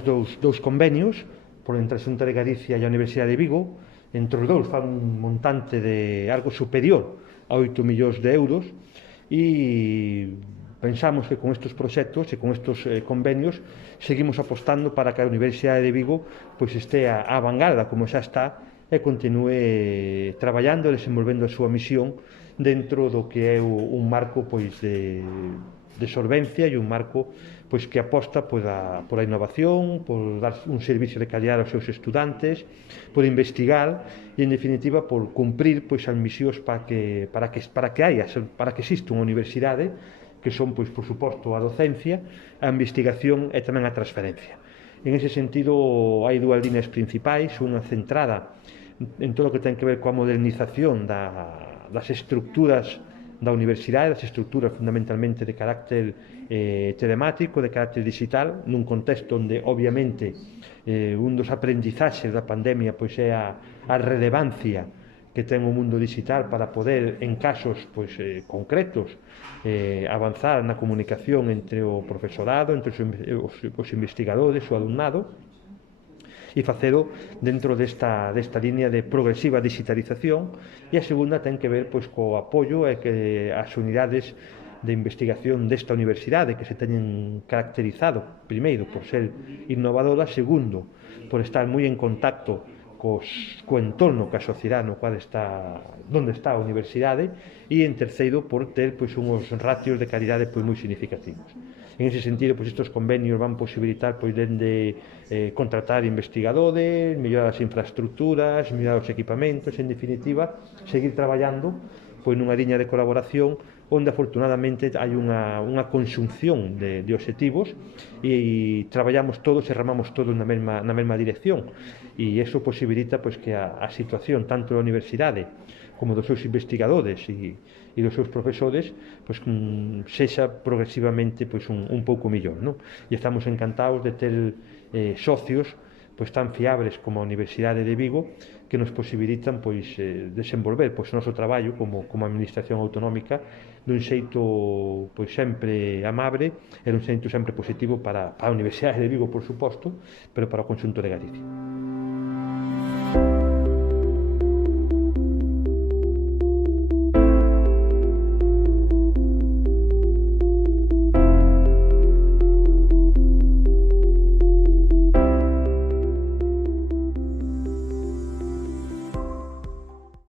firmamos dous convenios entre a Xunta de Galicia e a Universidade de Vigo. Entre os dous fan un montante de algo superior a 8 millóns de euros, e pensamos que con estes proxectos e con estes convenios seguimos apostando para que a Universidade de Vigo pois estea á vanguarda, como xa está, e continue traballando e desenvolvendo a súa misión dentro do que é un marco pois de solvencia e un marco pois que aposta pola innovación, por dar un servicio de calidad aos seus estudantes, por investigar e, en definitiva, por cumprir pois as misións para que exista unha universidade, que son, pois, por suposto, a docencia, a investigación e tamén a transferencia. En ese sentido, hai dúas líneas principais, unha centrada en todo o que ten que ver coa modernización das estructuras da universidade, das estructuras fundamentalmente de carácter telemático, de carácter digital, nun contexto onde, obviamente, un dos aprendizaxes da pandemia pois é a relevancia que ten o mundo digital para poder, en casos pois, concretos, avanzar na comunicación entre o profesorado, entre os investigadores, o alumnado, e facelo dentro desta liña de progresiva digitalización. E a segunda ten que ver pois co apoio e que as unidades de investigación desta universidade, que se teñen caracterizado, primeiro, por ser innovadoras, segundo, por estar moi en contacto co entorno, coa sociedade no cual onde está a universidade, e, en terceiro, por ter pois uns ratios de calidade pois moi significativos. En ese sentido, pois estes convenios van posibilitar pois dende contratar investigadores, mellorar as infraestructuras, mellorar os equipamentos, en definitiva, seguir traballando pois nunha liña de colaboración onde afortunadamente hai unha conxunción de obxectivos e traballamos todos e remamos todos na mesma dirección, e iso posibilita pois que a situación tanto da universidade como dos seus investigadores e dos seus profesores pois sexa progresivamente pois un pouco millor, non? E estamos encantados de ter socios pois tan fiables como a Universidade de Vigo, que nos posibilitan pois desenvolver pois o noso traballo como administración autonómica dun xeito pois sempre amable e dun xeito sempre positivo para a Universidade de Vigo, por suposto, pero para o conxunto de Galicia.